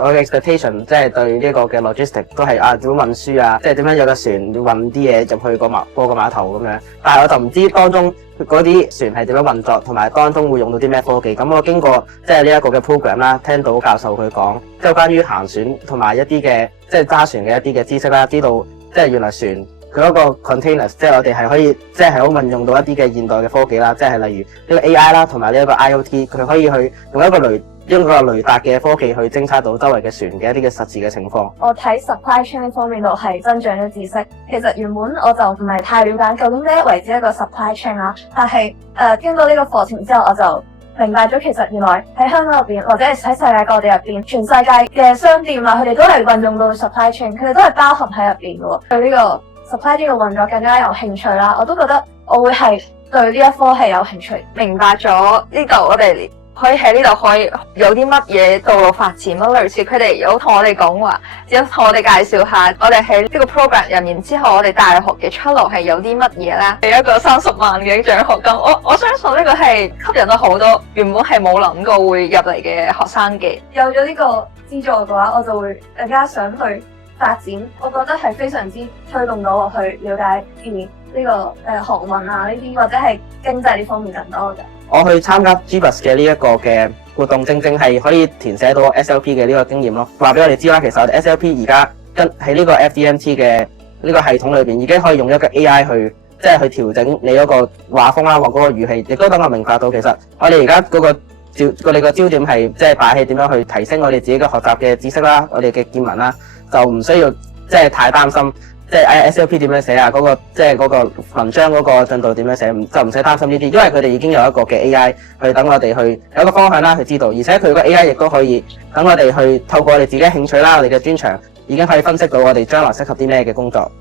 我嘅 expectation 即係對呢個嘅 logistic 都係點樣運輸啊，即係點樣有個船要運啲嘢入去個碼頭咁樣。但係我就唔知當中嗰啲船係點樣運作，同埋當中會用到啲咩科技。咁我經過即係呢一個嘅 program 啦，聽到教授佢講，即係關於行船同埋一啲嘅即係揸船嘅一啲嘅知識啦，知道即係原來船佢嗰個 containers， 即係我哋係可以即係好運用到一啲嘅現代嘅科技啦，即係例如呢個 AI 啦，同埋呢一個 IoT， 佢可以去用一個雷達嘅科技去偵測到周圍嘅船嘅一啲嘅實時嘅情況。我睇 supply chain 方面度係增長咗知識。其實原本我就唔係太了解究竟咩為之一個 supply chain 啦，但係經過呢個課程之後，我就明白咗其實原來喺香港入邊或者係喺世界各地入邊，全世界嘅商店啊，佢哋都係運用到 supply chain， 佢哋都係包含喺入邊嘅喎。對呢個 supply chain 嘅運作更加有興趣啦，我都覺得我會係對呢一科係有興趣。明白咗呢度，我哋可以喺呢度可以有啲乜嘢道路發展咯？類似佢哋有同我哋講話，有同我哋介紹下，我哋喺呢個 program 入面之後，我哋大學嘅出路係有啲乜嘢咧？係一個30萬嘅獎學金，我相信呢個係吸引到好多原本係冇諗過會入嚟嘅學生嘅。有咗呢個資助嘅話，我就會更加想去發展。我覺得係非常之推動到我去了解呢個航運啊呢啲或者係經濟呢方面更多嘅。我去參加 GBUS 嘅呢一個嘅活動，正正係可以填寫到 SLP 嘅呢個經驗咯。話俾我哋知啦，其實我哋 SLP 而家喺呢個 FDMT 嘅呢個系統裏邊，已經可以用一個 AI 去即係去調整你嗰個畫風啦，或嗰個語氣，亦都等我明白到其實我哋而家嗰個我哋個焦點係即係擺喺點樣去提升我哋自己嘅學習嘅知識啦，我哋嘅見聞啦，就唔需要即係太擔心。即係 SLP 點樣寫啊？即係嗰個文章嗰個進度點樣寫？就唔使擔心呢啲，因為佢哋已經有一個嘅 AI 去等我哋去有一個方向啦，去知道。而且佢個 AI 亦都可以等我哋去透過我哋自己嘅興趣啦，我哋嘅專長已經可以分析到我哋將來適合啲咩嘅工作。